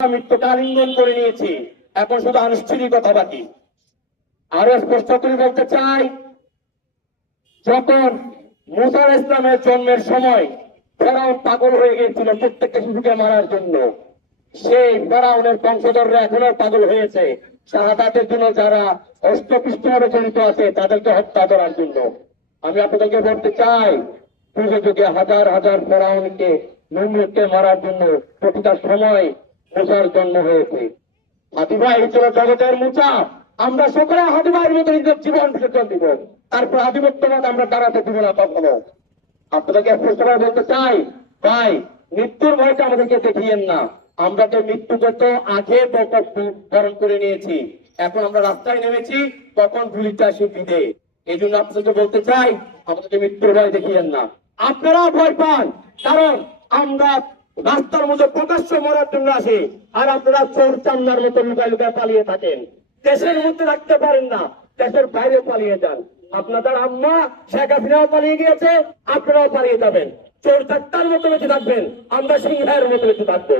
মৃত্যুকে আলিঙ্গন করে নিয়েছি, এখন শুধু আনুষ্ঠানিকতা বাকি। আরো স্পষ্ট করে বলতে চাই, যখন মুসা ইসলামের জন্মের সময় ফেরাউন পাগল হয়ে গিয়েছিল প্রত্যেকটা শিশুকে মারার জন্য, সেই ফেরাউনের বংশধররা এখনো পাগল হয়েছে শাহাদাতের জন্য, যারা অষ্টপৃষ্ঠভাবে জড়িত আছে তাদেরকে হত্যা করার জন্য। আমি আপনাদেরকে বলতে চাই, যুগে যুগে হাজার হাজার ফেরাউনকে নমরুদকে মারার জন্য প্রতিটা সময় মুসার জন্ম হয়েছে। হাদি ভাই ছিল জগতের মুসা, আমরা সকলে হাদি ভাইয়ের মতো নিজের জীবন বিসর্জন দিব, তারপর আধিপত্যবাদ আমরা দাঁড়াতে দিব না কখনো। আপনাদেরকে স্পষ্টভাবে বলতে চাই, ভাই মৃত্যুর ভয়টা আমাদেরকে দেখিয়েন না। আমরা তো মৃত্যুকে তো আগে বরণ করে নিয়েছি, এখন আমরা রাস্তায় নেমেছি, তখন গুলিটা সে বিদে। এই জন্য আপনাদেরকে বলতে চাই, আমাদেরকে মৃত্যুর ভয় দেখিয়েন না। আপনারা ভয় পান কারণ আমরা রাস্তার মধ্যে প্রকাশ্য মরার জন্য আসি, আর আপনারা চোর চান্নার মতো লুকায় লুকায় পালিয়ে থাকেন। দেশের মধ্যে রাখতে পারেন না, দেশের বাইরে পালিয়ে যান। আপনাদের আম্মা শেখ হাসিনাও পালিয়ে গিয়েছে, আপনারাও পালিয়ে যাবেন। চোর চারটার মতো বেঁচে থাকবেন, আমরা সিংহের মতো বেঁচে থাকবো।